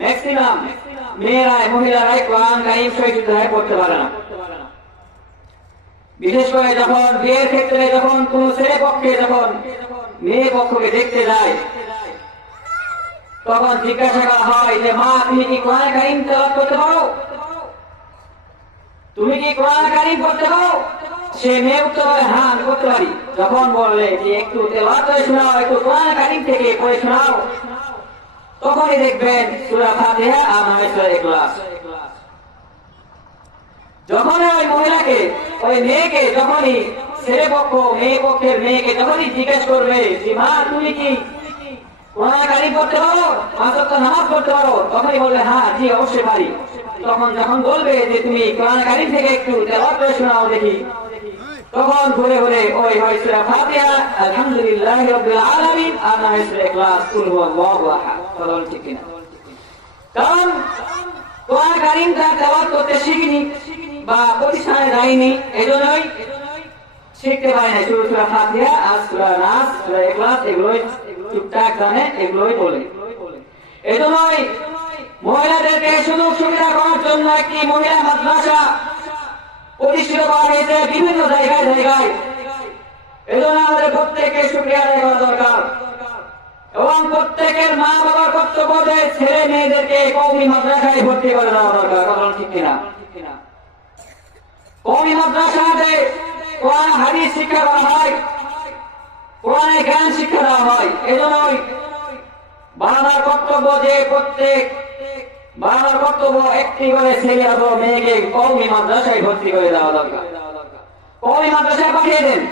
Maximum মেয়েরাই মহিলারাই কোরআন কারীম সহিষ্ণুতায় পড়তে পারে না। বিশেষ করে যখন বিয়ের ক্ষেত্রে যখন কোন ছেলে পক্ষে যখন মেয়ে পক্ষকে দেখতে যায়, তখন জিজ্ঞাসা করা হয় যে মা তুমি কি কোরআন কারীম তেলাওয়াত করতে পারো, তুমি কি কোরআন কারীম পড়তে পারো? সে মেয়ে উত্তর করে হ্যাঁ আমি করতে পারি। যখন বললে যে একটু তেলাওয়াত করে শোনাও, একটু কোরআন কারীম থেকে পড়ে শোনাও, তখনই দেখবেন সূরা ফাতিহা আর নয় সূরা ইখলাস। যখন ওই মহিলাকে ওই মেয়েকে যখনই ছেলে পক্ষ মেয়ে পক্ষের মেয়েকে যখনই জিজ্ঞেস করবে যে মা তুমি কি কোরআন কারীম পড়তে পারো, পাঁচ ওয়াক্ত নামাজ পড়তে পারো, তখনই বলবে হ্যাঁ জি অবশ্যই পারি। তখন যখন বলবে যে তুমি কোরআন কারীম থেকে একটু তেলাওয়াত করে শোনাও দেখি, তখন ঘুরে ঘুরে ওই হয় সূরা ফাতিহা আলহামদুলিল্লাহি রাব্বিল আলামিন আর না হয় সূরা ইখলাস কুল হুয়াল্লাহু আহাদ। বলুন ঠিক কিনা? কারণ কোরআন কারীম তার তেলাওয়াত করতে শিখিনি বা প্রতিষ্ঠানে যায়নি, এজন্যই শিখতে পারে না। শুরু সূরা ফাতিহা আর সূরা নাস সূরা ইখলাস এগুলোই টুকটাক জানে, এগুলোই বলে। এজন্যই মহিলাদেরকে সুযোগ সুবিধা করার জন্য একটি মহিলা মাদ্রাসা প্রতিষ্ঠিত করা হয়েছে বিভিন্ন জায়গায় জায়গায়। এজন্য আমাদের প্রত্যেককে শুকরিয়া আদায় করা দরকার এবং প্রত্যেকের মা বাবার কর্তব্য যে ছেলে মেয়েদেরকে কওমি মাদ্রাসায় ভর্তি করে দেওয়া দরকার। বলুন ঠিক কিনা? কওমি মাদ্রাসাতে কোরআন হাদিস শিক্ষা দেওয়া হয়, কোরআনের জ্ঞান শিক্ষা দেওয়া হয়। এজন্যই বাবার কর্তব্য যে প্রত্যেক বাবার কর্তব্য একটি করে ছেলে অথবা মেয়েকে কওমি মাদ্রাসায় ভর্তি করে দেওয়া দরকার। কওমি মাদ্রাসায় পাঠিয়ে দেন।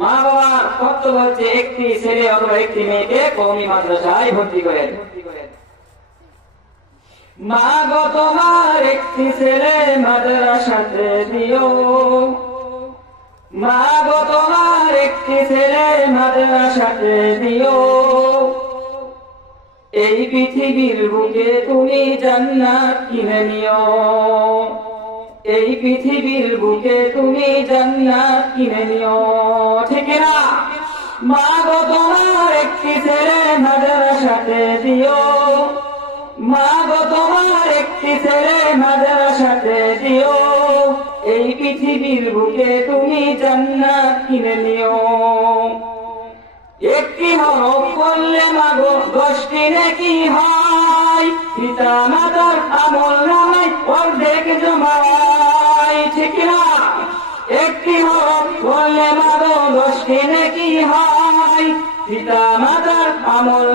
মা বাবার কর্তব্য হচ্ছে একটি ছেলে অথবা একটি মেয়েকে কওমি মাদ্রাসায় ভর্তি করে দেন। মা গো তোমার একটি ছেলে মাদ্রাসাতে দিও, মা গো তোমার একটি ছেলে মাদ্রাসাতে দিও, এই পৃথিবীর বুকে তুমি জান্নাত কিনে নিও, এই পৃথিবীর বুকে তুমি জান্নাত কিনে নিও। ঠিক না? মা গো তোমার একটি ছেলে মাদ্রাসাতে দিও, মা গো তোমার একটি ছেলে মাদ্রাসাতে দিও, এই পৃথিবীর বুকে তুমি জান্নাত কিনে নিও। একটি হরফ পড়লে মাগো 10টি নেকি হয়, পিতা মাতার আমল নামায় অর্ধেক জমা হয়। ঠিক না? একটি হরফ পড়লে মাগো 10টি নেকি হয়, পিতা মাতার আমল